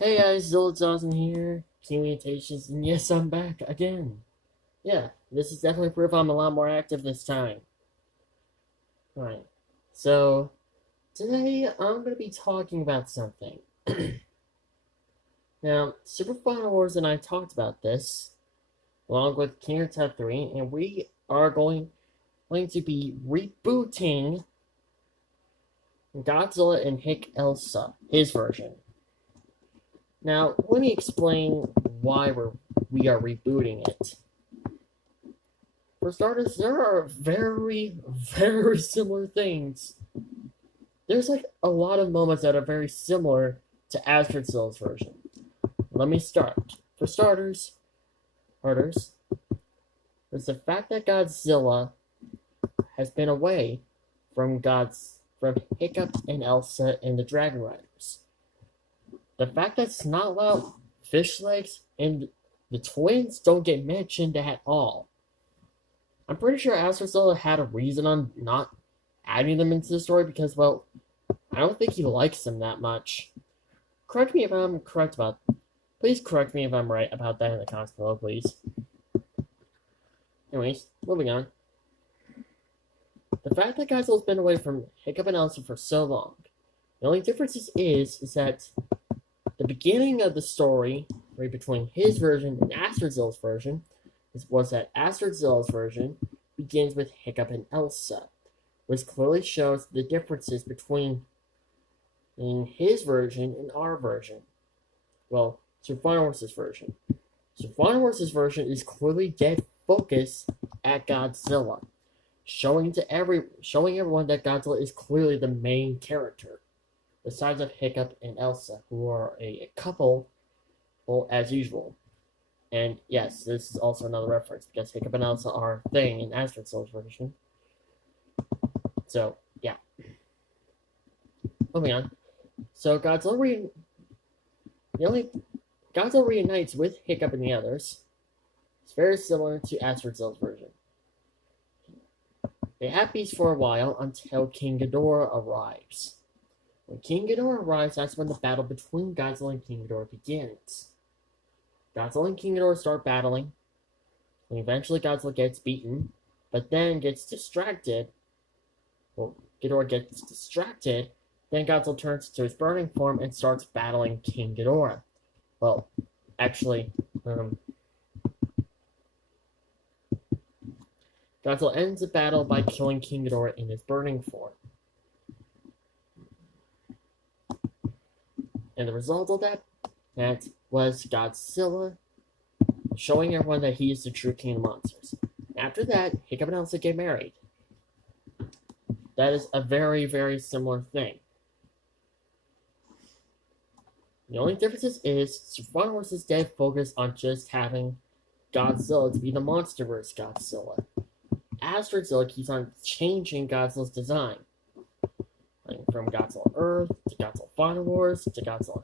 Hey guys, Zoltzawson here, Mutations, and yes, I'm back again. Yeah, this is definitely proof I'm a lot more active this time. Right, so today I'm going to be talking about something. Now, Super Final Wars and I talked about this, along with King of Type 3, and we are going to be rebooting Godzilla and hiccelsa, his version. Now, let me explain why we are rebooting it. For starters, there are very, very similar things. There's like a lot of moments that are very similar to Astrodzill's version. Let me start. For starters, there's the fact that Godzilla has been away from Hiccup and Elsa and the Dragon Riders. The fact that Snotlout, Fish Legs, and the twins don't get mentioned at all. I'm pretty sure Astrodzilla had a reason on not adding them into the story because, well, I don't think he likes them that much. Correct me if I'm correct about. Please correct me if I'm right about that in the comments below, please. Anyways, moving on. The fact that Godzilla's been away from Hiccup and Elsa for so long, the only difference is that the beginning of the story, right between his version and Astrodzilla's version, was that Astrodzilla's version begins with Hiccup and Elsa, which clearly shows the differences between his version and our version. Well, Survivors' version. Survivors' version is clearly dead focused at Godzilla, showing everyone that Godzilla is clearly the main character, besides of Hiccup and Elsa, who are a couple, well, as usual. And yes, this is also another reference because Hiccup and Elsa are a thing in Astrodzill's version. So yeah, moving on. So Godzilla reunites with Hiccup and the others. It's very similar to Astrodzill's version. They have peace for a while until King Ghidorah arrives. When King Ghidorah arrives, that's when the battle between Godzilla and King Ghidorah begins. Godzilla and King Ghidorah start battling, and eventually Godzilla gets beaten, but then gets distracted. Well, Ghidorah gets distracted, then Godzilla turns to his burning form and starts battling King Ghidorah. Well, actually, Godzilla ends the battle by killing King Ghidorah in his burning form. And the result of that was Godzilla showing everyone that he is the true king of monsters. After that, Hiccup and Elsa get married. That is a very, very similar thing. The only difference is Survivors is dead focused on just having Godzilla to be the MonsterVerse Godzilla. Astrodzilla keeps on changing Godzilla's design. Like from Godzilla Earth to Godzilla Final Wars to Godzilla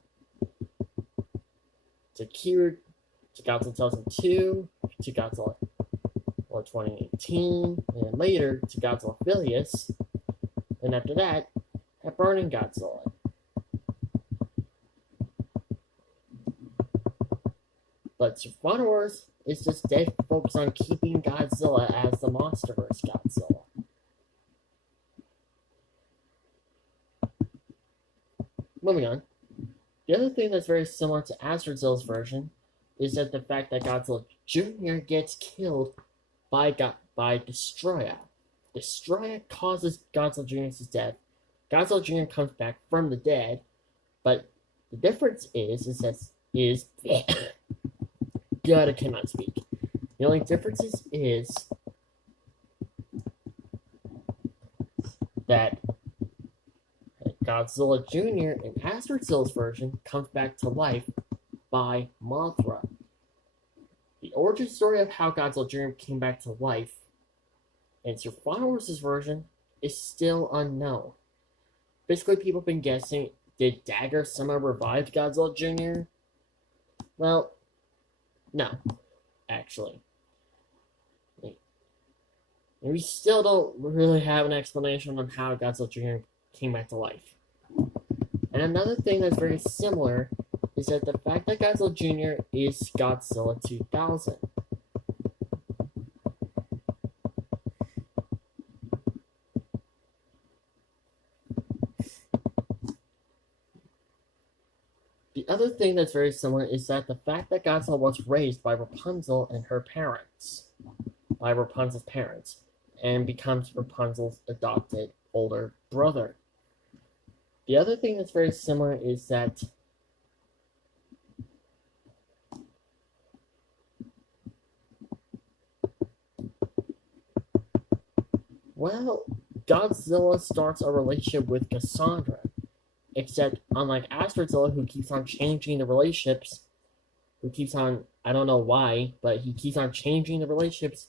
to Godzilla 2002 to Godzilla 2018, and then later to Godzilla Filius, and after that, at Burning Godzilla. But Final Wars is just dead focused on keeping Godzilla as the MonsterVerse Godzilla. Moving on. The other thing that's very similar to Astrodzill's version is that the fact that Godzilla Jr. gets killed by Destroya. Destroya causes Godzilla Jr.'s death. Godzilla Jr. comes back from the dead, but the difference is God, I cannot speak. The only difference is that Godzilla Jr. in Astrodzill's version comes back to life by Mothra. The origin story of how Godzilla Jr. came back to life in Survivors' version is still unknown. Basically, people have been guessing, did Dagger somehow revive Godzilla Jr.? Well, no, actually. We still don't really have an explanation on how Godzilla Jr. came back to life. And another thing that's very similar is that the fact that Godzilla Jr. is Godzilla 2000. The other thing that's very similar is that the fact that Godzilla was raised by Rapunzel and her parents, by Rapunzel's parents, and becomes Rapunzel's adopted older brother. The other thing that's very similar is that well, Godzilla starts a relationship with Cassandra. Except, unlike Asterodzilla, who keeps on changing the relationships, who keeps on, I don't know why, but he keeps on changing the relationships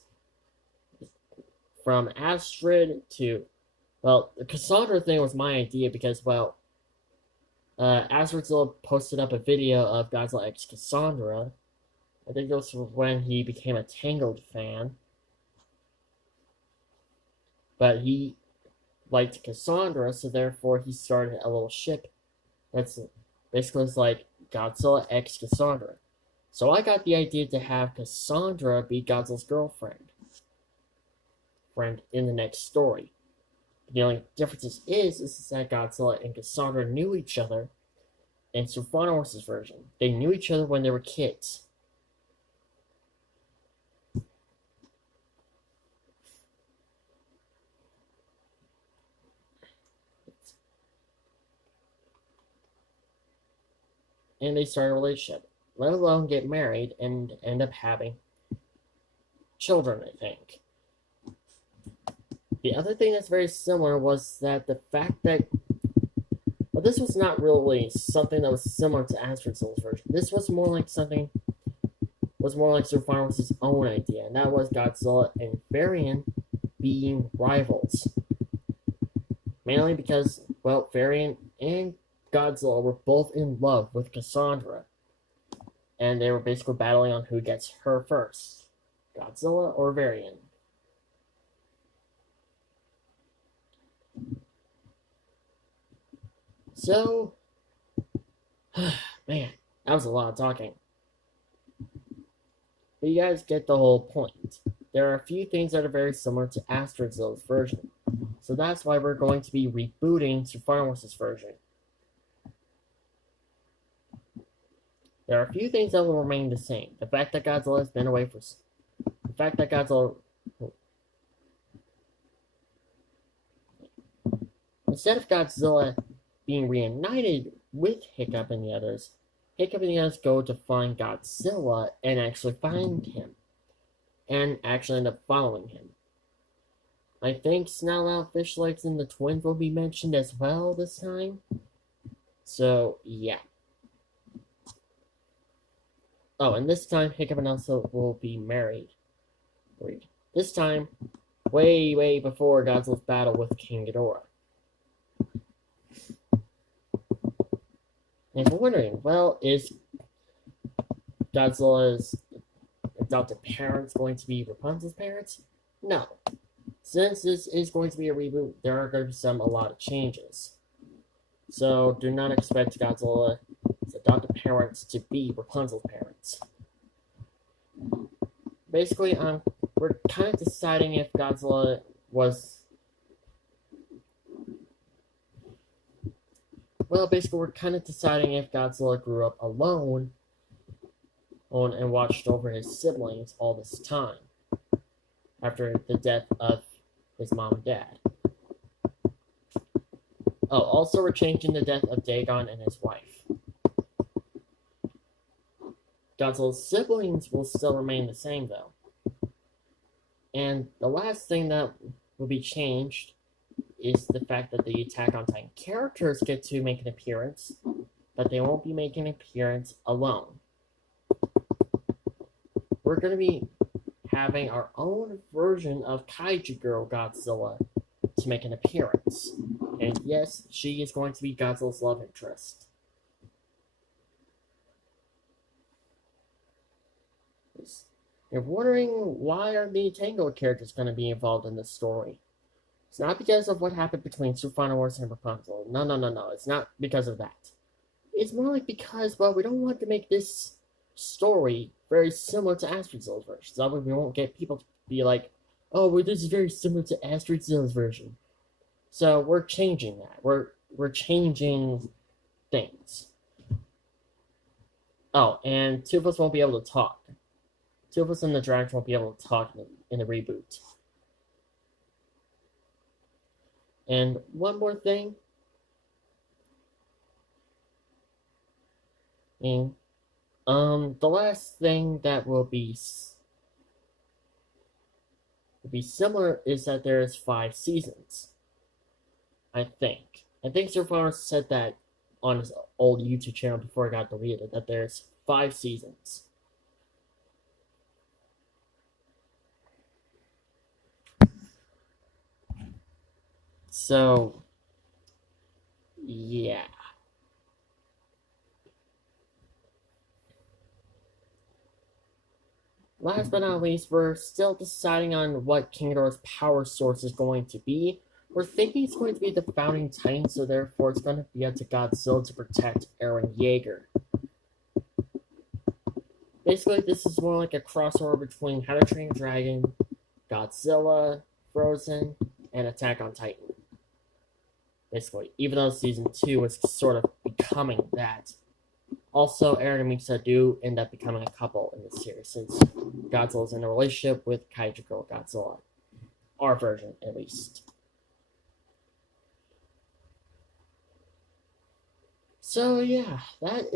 from Astrid to, well, the Cassandra thing was my idea because, well, Asterodzilla posted up a video of Godzilla X Cassandra. I think it was when he became a Tangled fan. But he liked Cassandra, so therefore he started a little ship that's basically like Godzilla X Cassandra. So I got the idea to have Cassandra be Godzilla's girlfriend in the next story. The only difference is that Godzilla and Cassandra knew each other in Surfanosaurus' version. They knew each other when they were kids. And they start a relationship, let alone get married and end up having children, I think. The other thing that's very similar was that the fact that, well, this was not really something that was similar to Asterodzilla's version. This was more like Surfanosaurus' own idea, and that was Godzilla and Varian being rivals. Mainly because, well, Varian and Godzilla were both in love with Cassandra, and they were basically battling on who gets her first, Godzilla or Varian. So, man, that was a lot of talking. But you guys get the whole point. There are a few things that are very similar to Asterodzilla's version, so that's why we're going to be rebooting Surfanosaurus' version. There are a few things that will remain the same. The fact that Godzilla has been away for... The fact that Godzilla... Instead of Godzilla being reunited with Hiccup and the others go to find Godzilla and actually find him. And actually end up following him. I think Snarl, Fish Legs, and the twins will be mentioned as well this time. So, yeah. Oh, and this time, Hiccup and Elsa will be married. This time, way before Godzilla's battle with King Ghidorah. And if you're wondering, well, is Godzilla's adopted parents going to be Rapunzel's parents? No. Since this is going to be a reboot, there are going to be a lot of changes. So do not expect Godzilla's adopted parents to be Rapunzel's parents. Basically, we're kind of deciding if Godzilla was... Well, basically, we're kind of deciding if Godzilla grew up alone and watched over his siblings all this time after the death of his mom and dad. Oh, also we're changing the death of Dagon and his wife. Godzilla's siblings will still remain the same, though. And the last thing that will be changed is the fact that the Attack on Titan characters get to make an appearance, but they won't be making an appearance alone. We're going to be having our own version of Kaiju Girl Godzilla to make an appearance. And yes, she is going to be Godzilla's love interest. You're wondering why are the Tangled characters going to be involved in this story? It's not because of what happened between Surfanosaurus and Rapunzel. No. It's not because of that. It's more like because, well, we don't want to make this story very similar to Astrid Zill's version. That way we won't get people to be like, oh, well, this is very similar to Astrid Zill's version. So we're changing that. We're changing things. Oh, and two of us won't be able to talk. Two of us in the dragons won't be able to talk in the reboot. And one more thing. And, the last thing that will be similar is that there's 5 seasons. I think Survivor said that on his old YouTube channel before it got deleted, that there's 5 seasons. So, yeah. Last but not least, we're still deciding on what King Ghidorah's power source is going to be. We're thinking it's going to be the Founding Titan, so therefore it's going to be up to Godzilla to protect Eren Yeager. Basically, this is more like a crossover between How to Train Your Dragon, Godzilla, Frozen, and Attack on Titan. Basically, even though Season 2 is sort of becoming that. Also, Eren and Mikasa do end up becoming a couple in this series, since Godzilla's in a relationship with Kaiju Girl Godzilla. Our version, at least. So, yeah, that's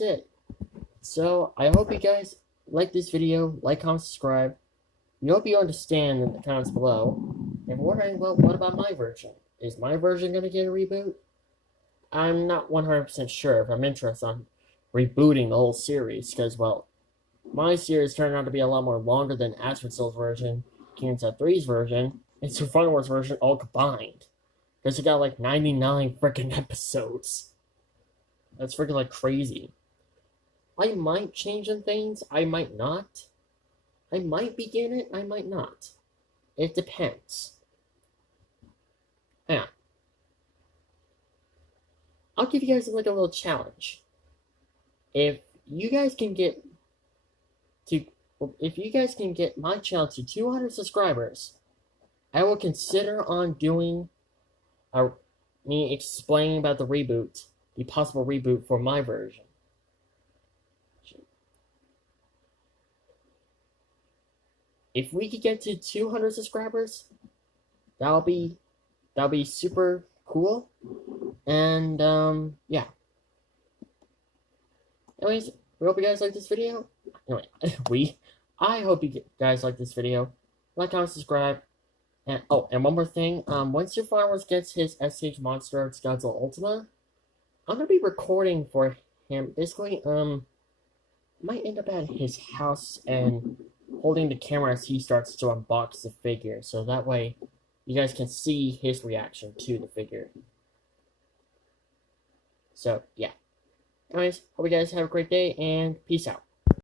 it. So, I hope you guys like this video, like, comment, subscribe. We hope you understand in the comments below. And wondering, well, what about my version? Is my version going to get a reboot? I'm not 100% sure if I'm interested on rebooting the whole series, because, well, my series turned out to be a lot more longer than Astrid Zill's version, Kingdom 3's version, and Survivor Wars version all combined. Because it got like 99 freaking episodes. That's freaking like crazy. I might change some things, I might not. I might begin it, I might not. It depends. Yeah. I'll give you guys like a little challenge. If you guys can get my channel to 200 subscribers, I will consider on doing me explaining about the reboot, the possible reboot for my version. If we could get to 200 subscribers, that'll be super cool. And yeah. Anyways, we hope you guys like this video. Anyway, I hope you guys like this video. Like, comment, subscribe. And oh, and one more thing. Once your farmers gets his SH Monster Godzilla Ultima, I'm gonna be recording for him. Basically, might end up at his house and holding the camera as he starts to unbox the figure, so that way you guys can see his reaction to the figure. So, yeah. Anyways, hope you guys have a great day, and peace out.